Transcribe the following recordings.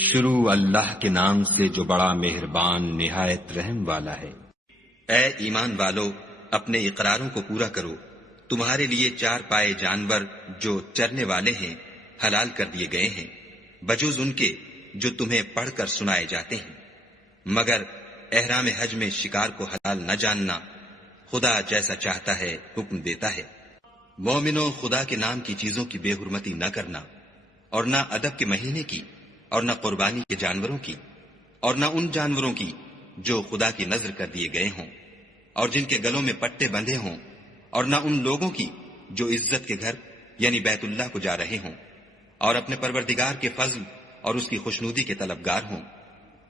شروع اللہ کے نام سے جو بڑا مہربان نہایت رحم والا ہے۔ اے ایمان والو، اپنے اقراروں کو پورا کرو۔ تمہارے لیے چار پائے جانور جو چرنے والے ہیں حلال کر دیے گئے ہیں، بجوز ان کے جو تمہیں پڑھ کر سنائے جاتے ہیں، مگر احرام حج میں شکار کو حلال نہ جاننا، خدا جیسا چاہتا ہے حکم دیتا ہے۔ مومنوں، خدا کے نام کی چیزوں کی بے حرمتی نہ کرنا، اور نہ ادب کے مہینے کی، اور نہ قربانی کے جانوروں کی، اور نہ ان جانوروں کی جو خدا کی نذر کر دیے گئے ہوں اور جن کے گلوں میں پٹے بندھے ہوں، اور نہ ان لوگوں کی جو عزت کے گھر یعنی بیت اللہ کو جا رہے ہوں اور اپنے پروردگار کے فضل اور اس کی خوشنودی کے طلبگار ہوں۔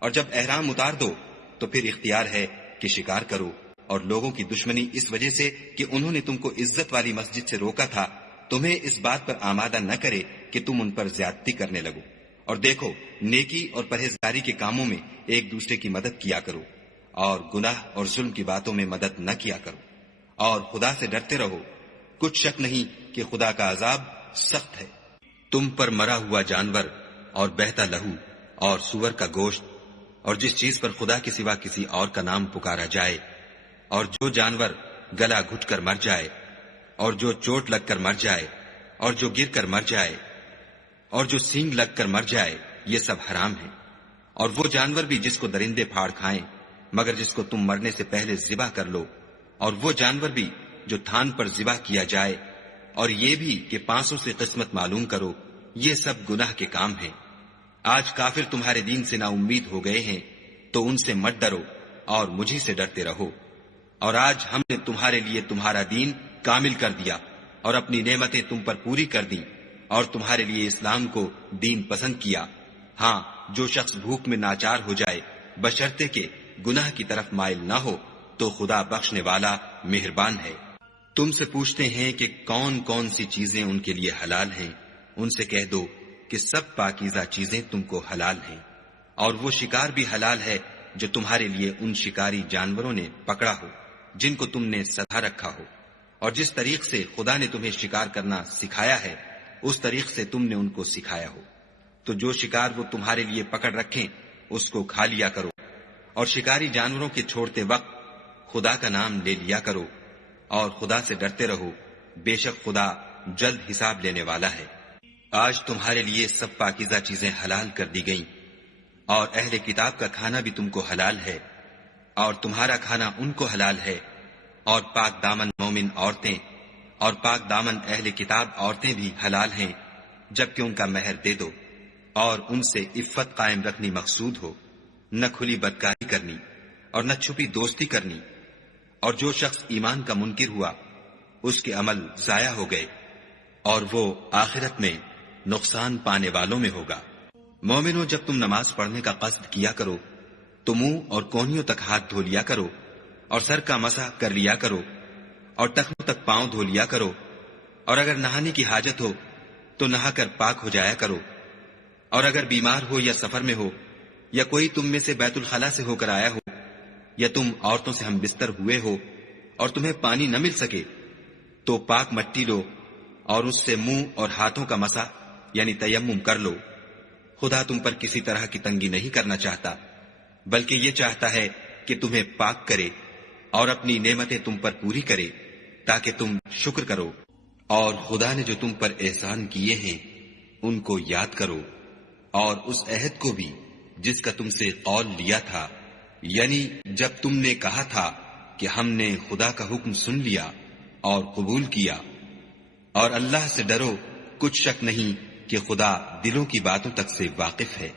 اور جب احرام اتار دو تو پھر اختیار ہے کہ شکار کرو، اور لوگوں کی دشمنی اس وجہ سے کہ انہوں نے تم کو عزت والی مسجد سے روکا تھا تمہیں اس بات پر آمادہ نہ کرے کہ تم ان پر زیادتی کرنے لگو۔ اور دیکھو، نیکی اور پرہیزگاری کے کاموں میں ایک دوسرے کی مدد کیا کرو، اور گناہ اور ظلم کی باتوں میں مدد نہ کیا کرو، اور خدا سے ڈرتے رہو۔ کچھ شک نہیں کہ خدا کا عذاب سخت ہے۔ تم پر مرا ہوا جانور اور بہتا لہو اور سور کا گوشت اور جس چیز پر خدا کے سوا کسی اور کا نام پکارا جائے، اور جو جانور گلا گھٹ کر مر جائے، اور جو چوٹ لگ کر مر جائے، اور جو گر کر مر جائے، اور جو سینگ لگ کر مر جائے، یہ سب حرام ہے۔ اور وہ جانور بھی جس کو درندے پھاڑ کھائیں مگر جس کو تم مرنے سے پہلے ذبح کر لو، اور وہ جانور بھی جو تھان پر ذبح کیا جائے، اور یہ بھی کہ پانسوں سے قسمت معلوم کرو، یہ سب گناہ کے کام ہیں۔ آج کافر تمہارے دین سے نا امید ہو گئے ہیں تو ان سے مت ڈرو اور مجھی سے ڈرتے رہو۔ اور آج ہم نے تمہارے لیے تمہارا دین کامل کر دیا اور اپنی نعمتیں تم پر پوری کر دیں اور تمہارے لیے اسلام کو دین پسند کیا۔ ہاں، جو شخص بھوک میں ناچار ہو جائے بشرطے کہ گناہ کی طرف مائل نہ ہو تو خدا بخشنے والا مہربان ہے۔ تم سے پوچھتے ہیں کہ کون کون سی چیزیں ان کے لیے حلال ہیں، ان سے کہہ دو کہ سب پاکیزہ چیزیں تم کو حلال ہیں، اور وہ شکار بھی حلال ہے جو تمہارے لیے ان شکاری جانوروں نے پکڑا ہو جن کو تم نے سدھا رکھا ہو، اور جس طریق سے خدا نے تمہیں شکار کرنا سکھایا ہے اس طریق سے تم نے ان کو سکھایا ہو۔ تو جو شکار وہ تمہارے لیے پکڑ رکھیں اس کو کھا لیا کرو، اور شکاری جانوروں کے چھوڑتے وقت خدا کا نام لے لیا کرو، اور خدا سے ڈرتے رہو، بے شک خدا جلد حساب لینے والا ہے۔ آج تمہارے لیے سب پاکیزہ چیزیں حلال کر دی گئیں، اور اہل کتاب کا کھانا بھی تم کو حلال ہے، اور تمہارا کھانا ان کو حلال ہے، اور پاک دامن مومن عورتیں اور پاک دامن اہل کتاب عورتیں بھی حلال ہیں جبکہ ان کا مہر دے دو، اور ان سے عفت قائم رکھنی مقصود ہو، نہ کھلی بدکاری کرنی اور نہ چھپی دوستی کرنی۔ اور جو شخص ایمان کا منکر ہوا اس کے عمل ضائع ہو گئے اور وہ آخرت میں نقصان پانے والوں میں ہوگا۔ مومنوں، جب تم نماز پڑھنے کا قصد کیا کرو تو منہ اور کونیوں تک ہاتھ دھو لیا کرو، اور سر کا مسح کر لیا کرو، اور ٹخنوں تک پاؤں دھو لیا کرو، اور اگر نہانے کی حاجت ہو تو نہا کر پاک ہو جایا کرو، اور اگر بیمار ہو یا سفر میں ہو یا کوئی تم میں سے بیت الخلا سے ہو کر آیا ہو یا تم عورتوں سے ہم بستر ہوئے ہو اور تمہیں پانی نہ مل سکے تو پاک مٹی لو اور اس سے منہ اور ہاتھوں کا مسح یعنی تیمم کر لو۔ خدا تم پر کسی طرح کی تنگی نہیں کرنا چاہتا، بلکہ یہ چاہتا ہے کہ تمہیں پاک کرے اور اپنی نعمتیں تم پر پوری کرے تاکہ تم شکر کرو۔ اور خدا نے جو تم پر احسان کیے ہیں ان کو یاد کرو، اور اس عہد کو بھی جس کا تم سے قول لیا تھا، یعنی جب تم نے کہا تھا کہ ہم نے خدا کا حکم سن لیا اور قبول کیا۔ اور اللہ سے ڈرو، کچھ شک نہیں کہ خدا دلوں کی باتوں تک سے واقف ہے۔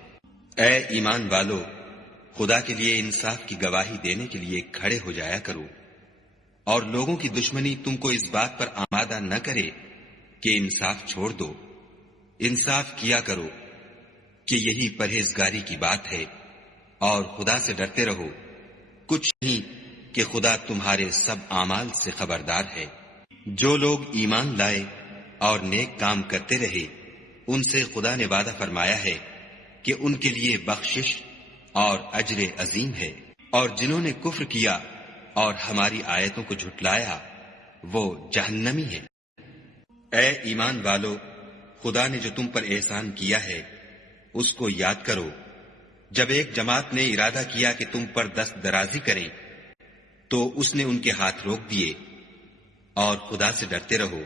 اے ایمان والو، خدا کے لیے انصاف کی گواہی دینے کے لیے کھڑے ہو جایا کرو، اور لوگوں کی دشمنی تم کو اس بات پر آمادہ نہ کرے کہ انصاف چھوڑ دو۔ انصاف کیا کرو کہ یہی پرہیزگاری کی بات ہے، اور خدا سے ڈرتے رہو، کچھ نہیں کہ خدا تمہارے سب اعمال سے خبردار ہے۔ جو لوگ ایمان لائے اور نیک کام کرتے رہے ان سے خدا نے وعدہ فرمایا ہے کہ ان کے لیے بخشش اور اجر عظیم ہے، اور جنہوں نے کفر کیا اور ہماری آیتوں کو جھٹلایا وہ جہنمی ہے۔ اے ایمان والو، خدا نے جو تم پر احسان کیا ہے اس کو یاد کرو جب ایک جماعت نے ارادہ کیا کہ تم پر دست درازی کریں تو اس نے ان کے ہاتھ روک دیے. اور خدا سے ڈرتے رہو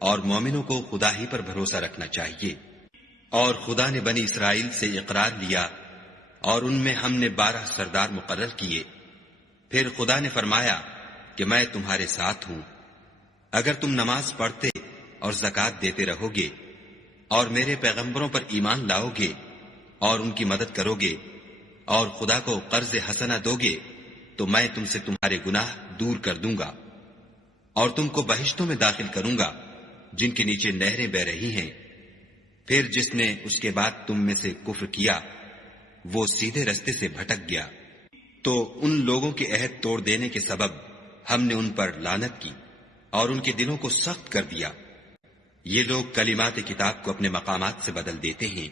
اور مومنوں کو خدا ہی پر بھروسہ رکھنا چاہیے. اور خدا نے بنی اسرائیل سے اقرار لیا اور ان میں ہم نے 12 سردار مقرر کیے. پھر خدا نے فرمایا کہ میں تمہارے ساتھ ہوں اگر تم نماز پڑھتے اور زکوٰۃ دیتے رہو گے اور میرے پیغمبروں پر ایمان لاؤ گے اور ان کی مدد کرو گے اور خدا کو قرض حسنہ دو گے تو میں تم سے تمہارے گناہ دور کر دوں گا اور تم کو بہشتوں میں داخل کروں گا جن کے نیچے نہریں بہ رہی ہیں. پھر جس نے اس کے بعد تم میں سے کفر کیا وہ سیدھے رستے سے بھٹک گیا تو ان لوگوں کے عہد توڑ دینے کے سبب ہم نے ان پر لعنت کی اور ان کے دلوں کو سخت کر دیا. یہ لوگ کلمات کتاب کو اپنے مقامات سے بدل دیتے ہیں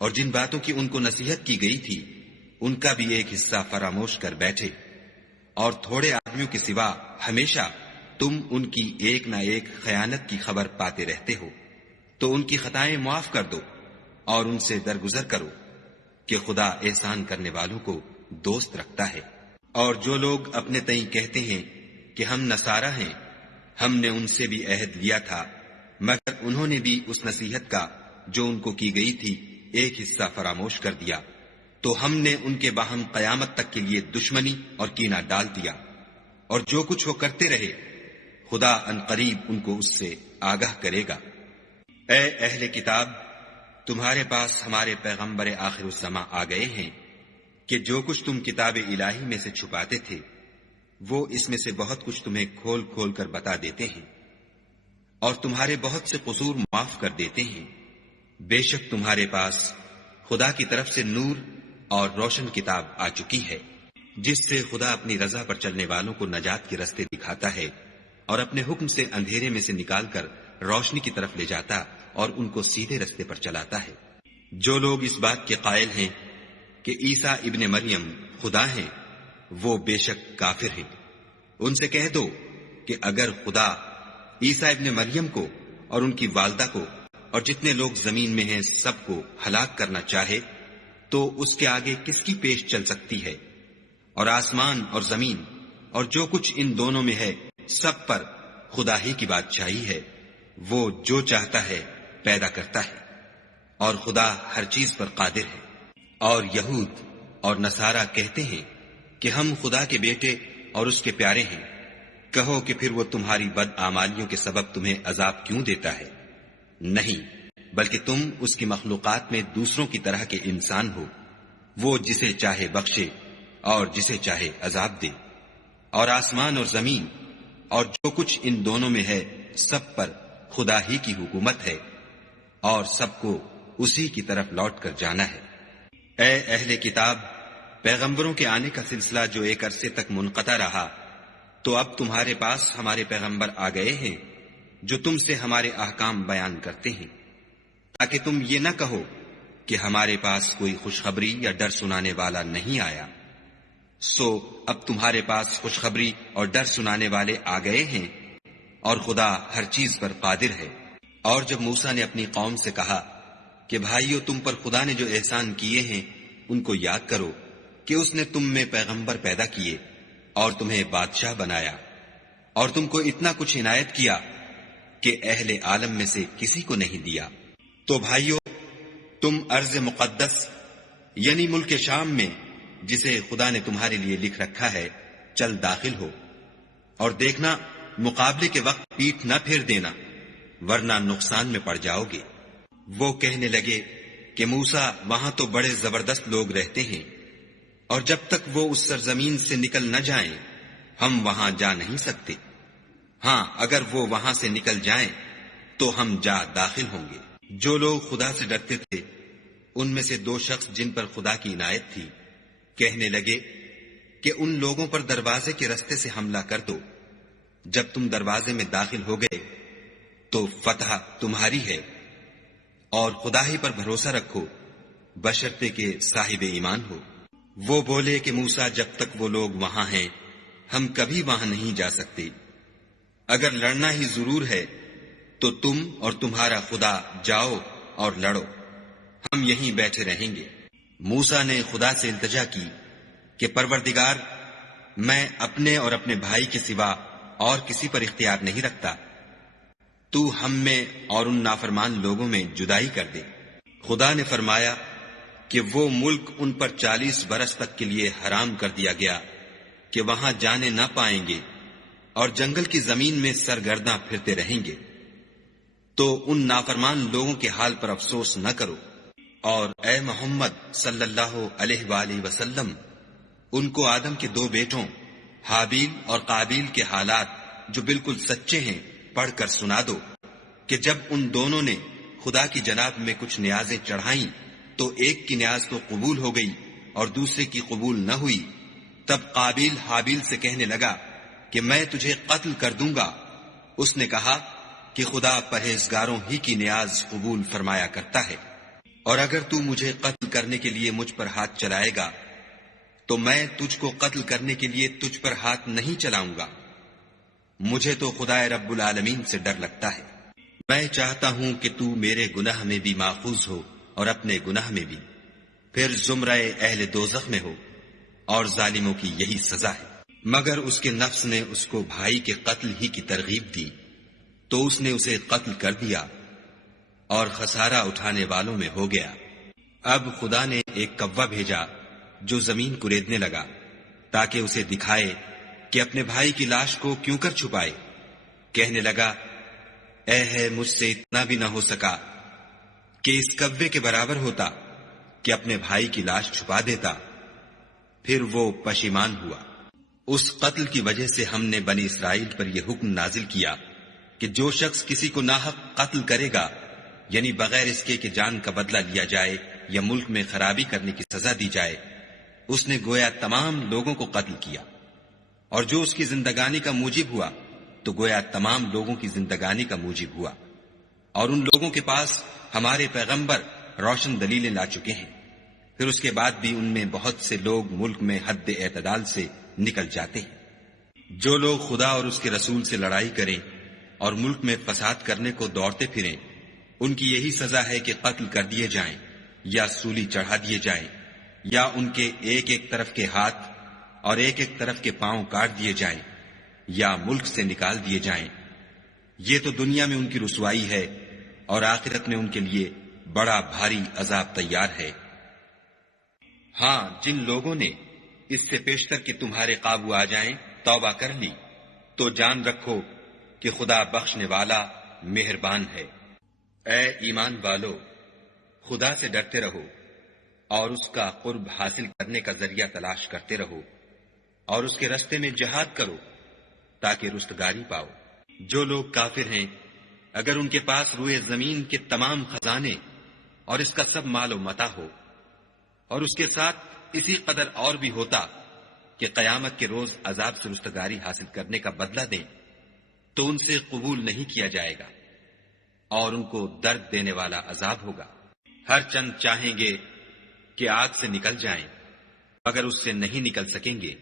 اور جن باتوں کی ان کو نصیحت کی گئی تھی ان کا بھی ایک حصہ فراموش کر بیٹھے. اور تھوڑے آدمیوں کے سوا ہمیشہ تم ان کی ایک نہ ایک خیانت کی خبر پاتے رہتے ہو تو ان کی خطائیں معاف کر دو اور ان سے درگزر کرو کہ خدا احسان کرنے والوں کو دوست رکھتا ہے. اور جو لوگ اپنے تئیں کہتے ہیں کہ ہم نصارہ ہیں ہم نے ان سے بھی عہد لیا تھا مگر انہوں نے بھی اس نصیحت کا جو ان کو کی گئی تھی ایک حصہ فراموش کر دیا تو ہم نے ان کے باہم قیامت تک کے لیے دشمنی اور کینہ ڈال دیا. اور جو کچھ وہ کرتے رہے خدا عنقریب ان کو اس سے آگاہ کرے گا. اے اہل کتاب تمہارے پاس ہمارے پیغمبر آخر الزماں آ گئے ہیں کہ جو کچھ تم کتاب الہی میں سے چھپاتے تھے وہ اس میں سے بہت کچھ تمہیں کھول کھول کر بتا دیتے ہیں اور تمہارے بہت سے قصور معاف کر دیتے ہیں. بے شک تمہارے پاس خدا کی طرف سے نور اور روشن کتاب آ چکی ہے جس سے خدا اپنی رضا پر چلنے والوں کو نجات کے رستے دکھاتا ہے اور اپنے حکم سے اندھیرے میں سے نکال کر روشنی کی طرف لے جاتا اور ان کو سیدھے رستے پر چلاتا ہے. جو لوگ اس بات کے قائل ہیں کہ عیسیٰ ابن مریم خدا ہیں وہ بے شک کافر ہیں. ان سے کہہ دو کہ اگر خدا عیسیٰ ابن مریم کو اور ان کی والدہ کو اور جتنے لوگ زمین میں ہیں سب کو ہلاک کرنا چاہے تو اس کے آگے کس کی پیش چل سکتی ہے. اور آسمان اور زمین اور جو کچھ ان دونوں میں ہے سب پر خدا ہی کی بادشاہی ہے. وہ جو چاہتا ہے پیدا کرتا ہے اور خدا ہر چیز پر قادر ہے. اور یہود اور نصارہ کہتے ہیں کہ ہم خدا کے بیٹے اور اس کے پیارے ہیں. کہو کہ پھر وہ تمہاری بد اعمالیوں کے سبب تمہیں عذاب کیوں دیتا ہے؟ نہیں بلکہ تم اس کی مخلوقات میں دوسروں کی طرح کے انسان ہو. وہ جسے چاہے بخشے اور جسے چاہے عذاب دے. اور آسمان اور زمین اور جو کچھ ان دونوں میں ہے سب پر خدا ہی کی حکومت ہے اور سب کو اسی کی طرف لوٹ کر جانا ہے. اے اہل کتاب پیغمبروں کے آنے کا سلسلہ جو ایک عرصے تک منقطع رہا تو اب تمہارے پاس ہمارے پیغمبر آ گئے ہیں جو تم سے ہمارے احکام بیان کرتے ہیں تاکہ تم یہ نہ کہو کہ ہمارے پاس کوئی خوشخبری یا ڈر سنانے والا نہیں آیا. سو اب تمہارے پاس خوشخبری اور ڈر سنانے والے آ گئے ہیں اور خدا ہر چیز پر قادر ہے. اور جب موسیٰ نے اپنی قوم سے کہا کہ بھائیو تم پر خدا نے جو احسان کیے ہیں ان کو یاد کرو کہ اس نے تم میں پیغمبر پیدا کیے اور تمہیں بادشاہ بنایا اور تم کو اتنا کچھ عنایت کیا کہ اہل عالم میں سے کسی کو نہیں دیا. تو بھائیو تم ارض مقدس یعنی ملک شام میں جسے خدا نے تمہارے لیے لکھ رکھا ہے چل داخل ہو اور دیکھنا مقابلے کے وقت پیٹھ نہ پھیر دینا ورنہ نقصان میں پڑ جاؤ گے. وہ کہنے لگے کہ موسیٰ وہاں تو بڑے زبردست لوگ رہتے ہیں اور جب تک وہ اس سرزمین سے نکل نہ جائیں ہم وہاں جا نہیں سکتے. ہاں اگر وہ وہاں سے نکل جائیں تو ہم جا داخل ہوں گے. جو لوگ خدا سے ڈرتے تھے ان میں سے 2 شخص جن پر خدا کی عنایت تھی کہنے لگے کہ ان لوگوں پر دروازے کے رستے سے حملہ کر دو. جب تم دروازے میں داخل ہو گئے تو فتح تمہاری ہے اور خدا ہی پر بھروسہ رکھو بشرطے کہ صاحب ایمان ہو. وہ بولے کہ موسیٰ جب تک وہ لوگ وہاں ہیں ہم کبھی وہاں نہیں جا سکتے. اگر لڑنا ہی ضرور ہے تو تم اور تمہارا خدا جاؤ اور لڑو ہم یہیں بیٹھے رہیں گے۔ موسیٰ نے خدا سے التجا کی کہ پروردگار، میں اپنے اور اپنے بھائی کے سوا اور کسی پر اختیار نہیں رکھتا، تو ہم میں اور ان نافرمان لوگوں میں جدائی کر دے۔ خدا نے فرمایا کہ وہ ملک ان پر 40 برس تک کے لیے حرام کر دیا گیا کہ وہاں جانے نہ پائیں گے اور جنگل کی زمین میں سرگرداں پھرتے رہیں گے۔ تو ان نافرمان لوگوں کے حال پر افسوس نہ کرو، اور اے محمد صلی اللہ علیہ وآلہ وسلم، ان کو آدم کے 2 بیٹوں حابیل اور قابیل کے حالات جو بالکل سچے ہیں پڑھ کر سنا دو کہ جب ان دونوں نے خدا کی جناب میں کچھ نیازیں چڑھائیں تو ایک کی نیاز تو قبول ہو گئی اور دوسرے کی قبول نہ ہوئی۔ تب قابیل حابیل سے کہنے لگا کہ میں تجھے قتل کر دوں گا۔ اس نے کہا کہ خدا پرہیزگاروں ہی کی نیاز قبول فرمایا کرتا ہے، اور اگر تو مجھے قتل کرنے کے لیے مجھ پر ہاتھ چلائے گا تو میں تجھ کو قتل کرنے کے لیے تجھ پر ہاتھ نہیں چلاؤں گا۔ مجھے تو خدا رب العالمین سے ڈر لگتا ہے۔ میں چاہتا ہوں کہ تو میرے گناہ میں بھی ماخوذ ہو اور اپنے گناہ میں بھی، پھر زمرہ اہل دوزخ میں ہو، اور ظالموں کی یہی سزا ہے۔ مگر اس کے نفس نے اس کو بھائی کے قتل ہی کی ترغیب دی تو اس نے اسے قتل کر دیا اور خسارہ اٹھانے والوں میں ہو گیا۔ اب خدا نے ایک کوا بھیجا جو زمین کریدنے لگا تاکہ اسے دکھائے کہ اپنے بھائی کی لاش کو کیوں کر چھپائے۔ کہنے لگا، اے ہے مجھ سے اتنا بھی نہ ہو سکا کہ اس کوے کے برابر ہوتا کہ اپنے بھائی کی لاش چھپا دیتا۔ پھر وہ پشیمان ہوا۔ اس قتل کی وجہ سے ہم نے بنی اسرائیل پر یہ حکم نازل کیا کہ جو شخص کسی کو ناحق قتل کرے گا، یعنی بغیر اس کے کہ جان کا بدلہ لیا جائے یا ملک میں خرابی کرنے کی سزا دی جائے، اس نے گویا تمام لوگوں کو قتل کیا، اور جو اس کی زندگانی کا موجب ہوا تو گویا تمام لوگوں کی زندگانی کا موجب ہوا۔ اور ان لوگوں کے پاس ہمارے پیغمبر روشن دلیلیں لا چکے ہیں، پھر اس کے بعد بھی ان میں بہت سے لوگ ملک میں حد اعتدال سے نکل جاتے ہیں۔ جو لوگ خدا اور اس کے رسول سے لڑائی کریں اور ملک میں فساد کرنے کو دوڑتے پھریں، ان کی یہی سزا ہے کہ قتل کر دیے جائیں یا سولی چڑھا دیے جائیں، یا ان کے ایک ایک طرف کے ہاتھ اور ایک ایک طرف کے پاؤں کاٹ دیے جائیں یا ملک سے نکال دیے جائیں۔ یہ تو دنیا میں ان کی رسوائی ہے، اور آخرت میں ان کے لیے بڑا بھاری عذاب تیار ہے۔ ہاں، جن لوگوں نے اس سے پیشتر کہ تمہارے قابو آ جائیں توبہ کر لی تو جان رکھو کہ خدا بخشنے والا مہربان ہے۔ اے ایمان والو، خدا سے ڈرتے رہو اور اس کا قرب حاصل کرنے کا ذریعہ تلاش کرتے رہو، اور اس کے رستے میں جہاد کرو تاکہ رستگاری پاؤ۔ جو لوگ کافر ہیں، اگر ان کے پاس روئے زمین کے تمام خزانے اور اس کا سب مال و متاع ہو، اور اس کے ساتھ اسی قدر اور بھی ہوتا کہ قیامت کے روز عذاب سے رستگاری حاصل کرنے کا بدلہ دیں، تو ان سے قبول نہیں کیا جائے گا، اور ان کو درد دینے والا عذاب ہوگا۔ ہر چند چاہیں گے کہ آگ سے نکل جائیں، مگر اس سے نہیں نکل سکیں گے،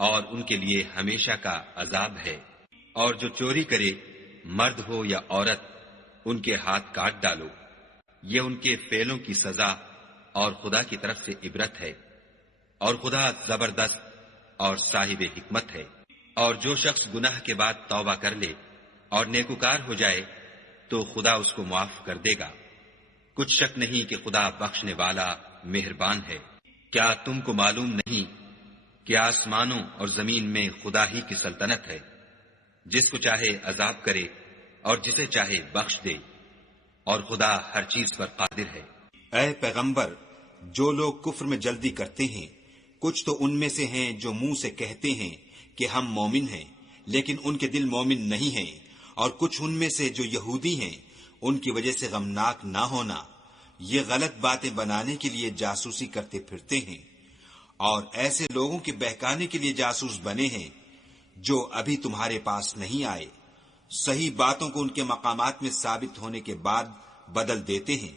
اور ان کے لیے ہمیشہ کا عذاب ہے۔ اور جو چوری کرے، مرد ہو یا عورت، ان کے ہاتھ کاٹ ڈالو۔ یہ ان کے فعلوں کی سزا اور خدا کی طرف سے عبرت ہے، اور خدا زبردست اور صاحب حکمت ہے۔ اور جو شخص گناہ کے بعد توبہ کر لے اور نیکوکار ہو جائے تو خدا اس کو معاف کر دے گا۔ کچھ شک نہیں کہ خدا بخشنے والا مہربان ہے۔ کیا تم کو معلوم نہیں کہ آسمانوں اور زمین میں خدا ہی کی سلطنت ہے، جس کو چاہے عذاب کرے اور جسے چاہے بخش دے، اور خدا ہر چیز پر قادر ہے۔ اے پیغمبر، جو لوگ کفر میں جلدی کرتے ہیں، کچھ تو ان میں سے ہیں جو منہ سے کہتے ہیں کہ ہم مومن ہیں، لیکن ان کے دل مومن نہیں ہیں، اور کچھ ان میں سے جو یہودی ہیں، ان کی وجہ سے غمناک نہ ہونا، یہ غلط باتیں بنانے کے لیے جاسوسی کرتے پھرتے ہیں، اور ایسے لوگوں کے بہکانے کے لیے جاسوس بنے ہیں جو ابھی تمہارے پاس نہیں آئے، صحیح باتوں کو ان کے مقامات میں ثابت ہونے کے بعد بدل دیتے ہیں،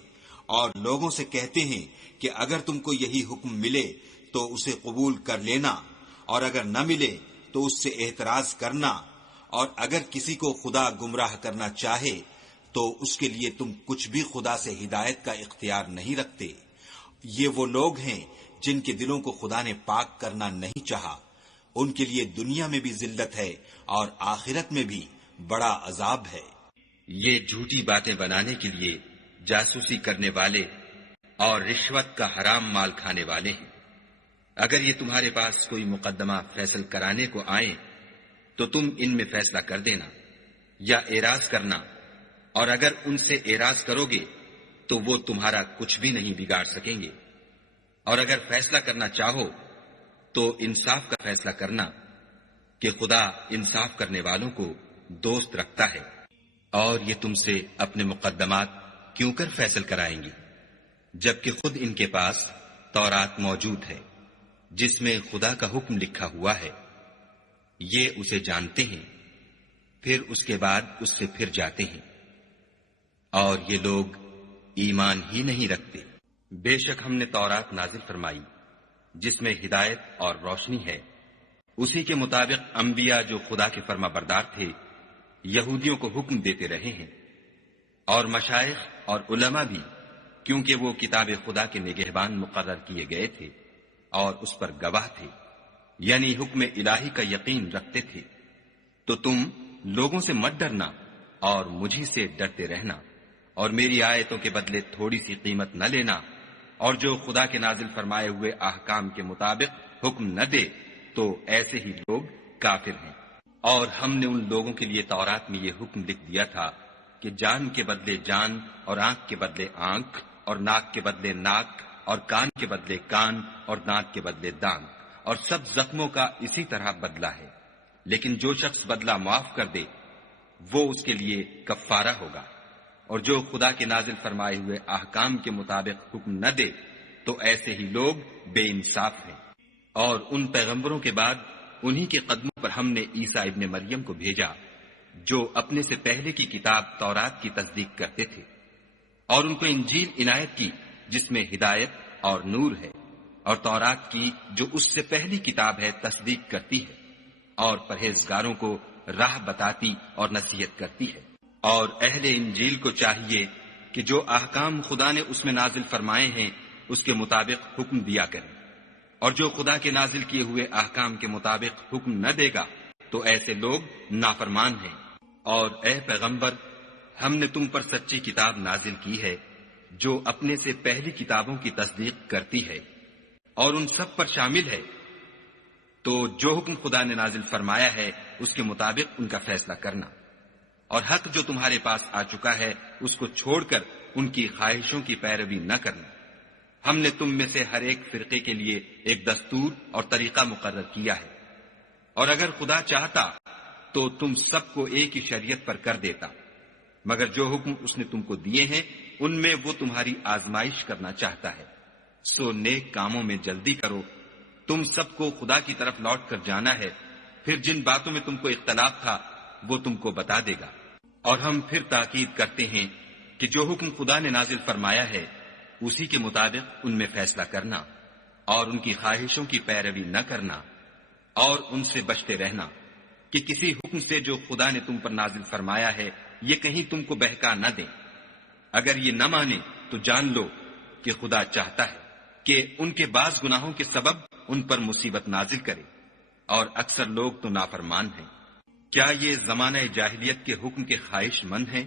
اور لوگوں سے کہتے ہیں کہ اگر تم کو یہی حکم ملے تو اسے قبول کر لینا، اور اگر نہ ملے تو اس سے اعتراض کرنا، اور اگر کسی کو خدا گمراہ کرنا چاہے تو اس کے لیے تم کچھ بھی خدا سے ہدایت کا اختیار نہیں رکھتے۔ یہ وہ لوگ ہیں جن کے دلوں کو خدا نے پاک کرنا نہیں چاہا، ان کے لیے دنیا میں بھی ذلت ہے اور آخرت میں بھی بڑا عذاب ہے۔ یہ جھوٹی باتیں بنانے کے لیے جاسوسی کرنے والے اور رشوت کا حرام مال کھانے والے ہیں۔ اگر یہ تمہارے پاس کوئی مقدمہ فیصل کرانے کو آئیں تو تم ان میں فیصلہ کر دینا یا اعراض کرنا، اور اگر ان سے اعراض کرو گے تو وہ تمہارا کچھ بھی نہیں بگاڑ سکیں گے، اور اگر فیصلہ کرنا چاہو تو انصاف کا فیصلہ کرنا کہ خدا انصاف کرنے والوں کو دوست رکھتا ہے۔ اور یہ تم سے اپنے مقدمات کیوں کر فیصل کرائیں گے جبکہ خود ان کے پاس تورات موجود ہے جس میں خدا کا حکم لکھا ہوا ہے۔ یہ اسے جانتے ہیں، پھر اس کے بعد اس سے پھر جاتے ہیں، اور یہ لوگ ایمان ہی نہیں رکھتے۔ بے شک ہم نے تورات نازل فرمائی جس میں ہدایت اور روشنی ہے، اسی کے مطابق انبیاء جو خدا کے فرما بردار تھے یہودیوں کو حکم دیتے رہے ہیں، اور مشائخ اور علماء بھی، کیونکہ وہ کتاب خدا کے نگہبان مقرر کیے گئے تھے اور اس پر گواہ تھے، یعنی حکم الہی کا یقین رکھتے تھے۔ تو تم لوگوں سے مت ڈرنا اور مجھی سے ڈرتے رہنا، اور میری آیتوں کے بدلے تھوڑی سی قیمت نہ لینا، اور جو خدا کے نازل فرمائے ہوئے احکام کے مطابق حکم نہ دے تو ایسے ہی لوگ کافر ہیں۔ اور ہم نے ان لوگوں کے لیے تورات میں یہ حکم لکھ دیا تھا کہ جان کے بدلے جان، اور آنکھ کے بدلے آنکھ، اور ناک کے بدلے ناک، اور کان کے بدلے کان، اور دانت کے بدلے دانت، اور سب زخموں کا اسی طرح بدلہ ہے۔ لیکن جو شخص بدلہ معاف کر دے وہ اس کے لیے کفارہ ہوگا، اور جو خدا کے نازل فرمائے ہوئے احکام کے مطابق حکم نہ دے تو ایسے ہی لوگ بے انصاف ہیں۔ اور ان پیغمبروں کے بعد انہی کے قدموں پر ہم نے عیسیٰ ابن مریم کو بھیجا جو اپنے سے پہلے کی کتاب تورات کی تصدیق کرتے تھے، اور ان کو انجیل عنایت کی جس میں ہدایت اور نور ہے، اور تورات کی جو اس سے پہلی کتاب ہے تصدیق کرتی ہے، اور پرہیزگاروں کو راہ بتاتی اور نصیحت کرتی ہے۔ اور اہل انجیل کو چاہیے کہ جو احکام خدا نے اس میں نازل فرمائے ہیں اس کے مطابق حکم دیا کریں، اور جو خدا کے نازل کیے ہوئے احکام کے مطابق حکم نہ دے گا تو ایسے لوگ نافرمان ہیں۔ اور اے پیغمبر، ہم نے تم پر سچی کتاب نازل کی ہے جو اپنے سے پہلی کتابوں کی تصدیق کرتی ہے اور ان سب پر شامل ہے، تو جو حکم خدا نے نازل فرمایا ہے اس کے مطابق ان کا فیصلہ کرنا، اور حق جو تمہارے پاس آ چکا ہے اس کو چھوڑ کر ان کی خواہشوں کی پیروی نہ کرنا۔ ہم نے تم میں سے ہر ایک فرقے کے لیے ایک دستور اور طریقہ مقرر کیا ہے، اور اگر خدا چاہتا تو تم سب کو ایک ہی شریعت پر کر دیتا، مگر جو حکم اس نے تم کو دیے ہیں ان میں وہ تمہاری آزمائش کرنا چاہتا ہے۔ سو نیک کاموں میں جلدی کرو، تم سب کو خدا کی طرف لوٹ کر جانا ہے، پھر جن باتوں میں تم کو اختلاف تھا وہ تم کو بتا دے گا۔ اور ہم پھر تاکید کرتے ہیں کہ جو حکم خدا نے نازل فرمایا ہے اسی کے مطابق ان میں فیصلہ کرنا، اور ان کی خواہشوں کی پیروی نہ کرنا، اور ان سے بچتے رہنا کہ کسی حکم سے جو خدا نے تم پر نازل فرمایا ہے یہ کہیں تم کو بہکا نہ دیں۔ اگر یہ نہ مانے تو جان لو کہ خدا چاہتا ہے کہ ان کے بعض گناہوں کے سبب ان پر مصیبت نازل کرے، اور اکثر لوگ تو نافرمان ہیں۔ کیا یہ زمانہ جاہلیت کے حکم کے خواہش مند ہیں؟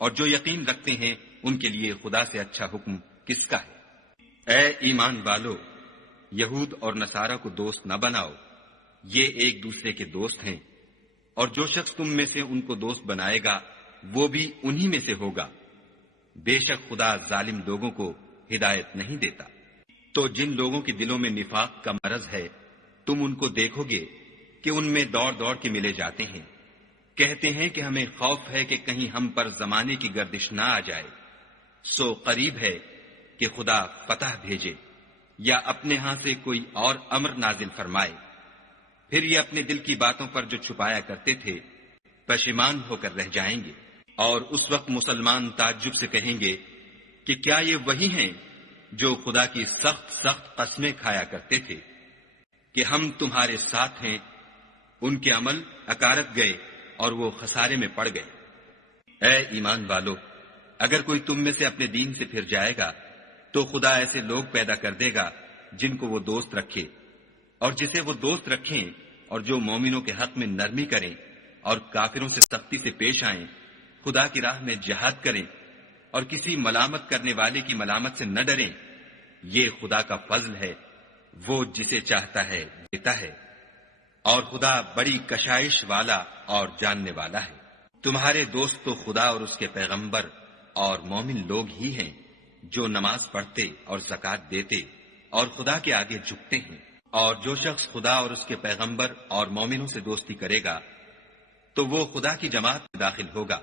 اور جو یقین رکھتے ہیں ان کے لیے خدا سے اچھا حکم کس کا ہے؟ اے ایمان والو، یہود اور نصارہ کو دوست نہ بناؤ، یہ ایک دوسرے کے دوست ہیں، اور جو شخص تم میں سے ان کو دوست بنائے گا وہ بھی انہی میں سے ہوگا۔ بے شک خدا ظالم لوگوں کو ہدایت نہیں دیتا۔ تو جن لوگوں کے دلوں میں نفاق کا مرض ہے تم ان کو دیکھو گے کہ ان میں دوڑ دوڑ کے ملے جاتے ہیں، کہتے ہیں کہ ہمیں خوف ہے کہ کہیں ہم پر زمانے کی گردش نہ آ جائے۔ سو قریب ہے کہ خدا فتح بھیجے یا اپنے ہاں سے کوئی اور امر نازل فرمائے، پھر یہ اپنے دل کی باتوں پر جو چھپایا کرتے تھے پشیمان ہو کر رہ جائیں گے۔ اور اس وقت مسلمان تعجب سے کہیں گے کہ کیا یہ وہی ہیں جو خدا کی سخت سخت قسمیں کھایا کرتے تھے کہ ہم تمہارے ساتھ ہیں؟ ان کے عمل اکارت گئے اور وہ خسارے میں پڑ گئے۔ اے ایمان والو، اگر کوئی تم میں سے اپنے دین سے پھر جائے گا تو خدا ایسے لوگ پیدا کر دے گا جن کو وہ دوست رکھے اور جسے وہ دوست رکھیں، اور جو مومنوں کے حق میں نرمی کریں اور کافروں سے سختی سے پیش آئیں، خدا کی راہ میں جہاد کریں اور کسی ملامت کرنے والے کی ملامت سے نہ ڈریں۔ یہ خدا کا فضل ہے، وہ جسے چاہتا ہے دیتا ہے، اور خدا بڑی کشائش والا اور جاننے والا ہے۔ تمہارے دوست تو خدا اور اس کے پیغمبر اور مومن لوگ ہی ہیں جو نماز پڑھتے اور زکوٰۃ دیتے اور خدا کے آگے جھکتے ہیں، اور جو شخص خدا اور اس کے پیغمبر اور مومنوں سے دوستی کرے گا تو وہ خدا کی جماعت میں داخل ہوگا،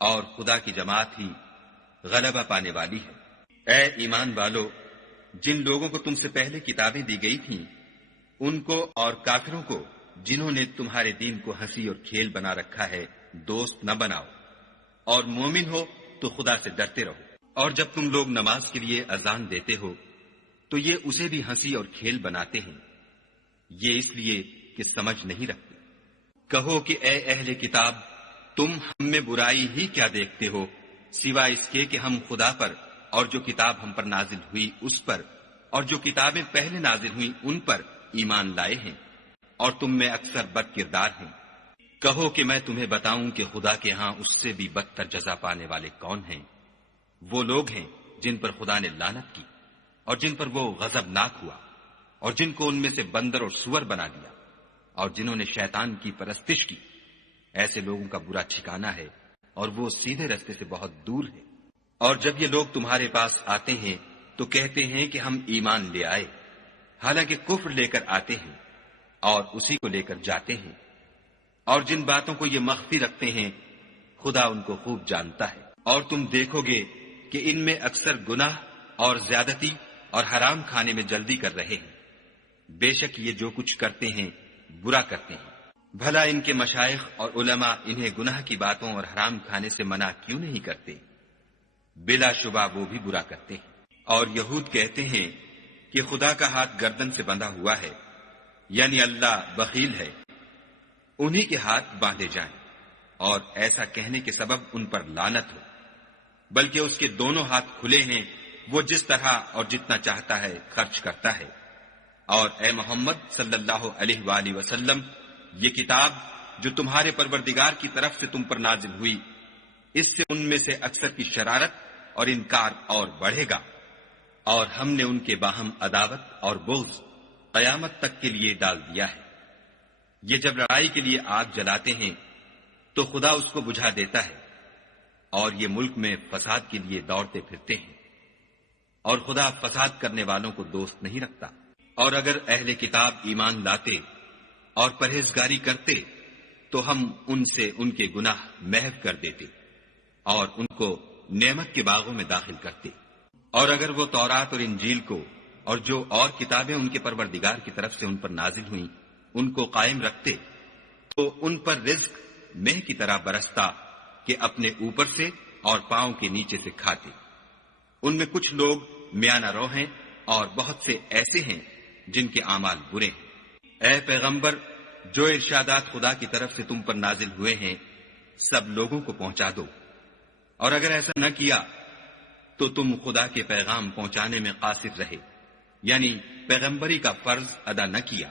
اور خدا کی جماعت ہی غلبہ پانے والی ہے۔ اے ایمان والو، جن لوگوں کو تم سے پہلے کتابیں دی گئی تھیں ان کو اور کافروں کو جنہوں نے تمہارے دین کو ہنسی اور کھیل بنا رکھا ہے دوست نہ بناؤ، اور مومن ہو تو خدا سے ڈرتے رہو۔ اور جب تم لوگ نماز کے لیے اذان دیتے ہو تو یہ اسے بھی ہنسی اور کھیل بناتے ہیں، یہ اس لیے کہ سمجھ نہیں رکھتے۔ کہو کہ اے اہل کتاب، تم ہم میں برائی ہی کیا دیکھتے ہو سوائے اس کے کہ ہم خدا پر اور جو کتاب ہم پر نازل ہوئی اس پر اور جو کتابیں پہلے نازل ہوئی ان پر ایمان لائے ہیں، اور تم میں اکثر بد کردار ہیں۔ کہو کہ میں تمہیں بتاؤں کہ خدا کے ہاں اس سے بھی بدتر جزا پانے والے کون ہیں؟ وہ لوگ ہیں جن پر خدا نے لعنت کی اور جن پر وہ غضبناک ہوا، اور جن کو ان میں سے بندر اور سور بنا دیا، اور جنہوں نے شیطان کی پرستش کی۔ ایسے لوگوں کا برا ٹھکانہ ہے اور وہ سیدھے رستے سے بہت دور ہے۔ اور جب یہ لوگ تمہارے پاس آتے ہیں تو کہتے ہیں کہ ہم ایمان لے آئے، حالانکہ کفر لے کر آتے ہیں اور اسی کو لے کر جاتے ہیں، اور جن باتوں کو یہ مخفی رکھتے ہیں خدا ان کو خوب جانتا ہے۔ اور تم دیکھو گے کہ ان میں اکثر گناہ اور زیادتی اور حرام کھانے میں جلدی کر رہے ہیں۔ بے شک یہ جو کچھ کرتے ہیں برا کرتے ہیں۔ بھلا ان کے مشائخ اور علماء انہیں گناہ کی باتوں اور حرام کھانے سے منع کیوں نہیں کرتے؟ بلا شبہ وہ بھی برا کرتے ہیں۔ اور یہود کہتے ہیں کہ خدا کا ہاتھ گردن سے بندھا ہوا ہے، یعنی اللہ بخیل ہے، انہی کے ہاتھ باندھے جائیں، اور ایسا کہنے کے سبب ان پر لعنت ہو، بلکہ اس کے دونوں ہاتھ کھلے ہیں، وہ جس طرح اور جتنا چاہتا ہے خرچ کرتا ہے۔ اور اے محمد صلی اللہ علیہ وآلہ وسلم، یہ کتاب جو تمہارے پروردگار کی طرف سے تم پر نازل ہوئی، اس سے ان میں سے اکثر کی شرارت اور انکار اور بڑھے گا، اور ہم نے ان کے باہم عداوت اور بغض قیامت تک کے لیے ڈال دیا ہے۔ یہ جب لڑائی کے لیے آگ جلاتے ہیں تو خدا اس کو بجھا دیتا ہے، اور یہ ملک میں فساد کے لیے دوڑتے پھرتے ہیں، اور خدا فساد کرنے والوں کو دوست نہیں رکھتا۔ اور اگر اہل کتاب ایمان لاتے اور پرہیزگاری کرتے تو ہم ان سے ان کے گناہ محو کر دیتے اور ان کو نعمت کے باغوں میں داخل کرتے۔ اور اگر وہ تورات اور انجیل کو اور جو اور کتابیں ان کے پروردگار کی طرف سے ان پر نازل ہوئیں ان کو قائم رکھتے تو ان پر رزق مہ کی طرح برستا کہ اپنے اوپر سے اور پاؤں کے نیچے سے کھاتے۔ ان میں کچھ لوگ میانہ رو ہیں اور بہت سے ایسے ہیں جن کے اعمال برے ہیں۔ اے پیغمبر، جو ارشادات خدا کی طرف سے تم پر نازل ہوئے ہیں سب لوگوں کو پہنچا دو، اور اگر ایسا نہ کیا تو تم خدا کے پیغام پہنچانے میں قاصر رہے، یعنی پیغمبری کا فرض ادا نہ کیا،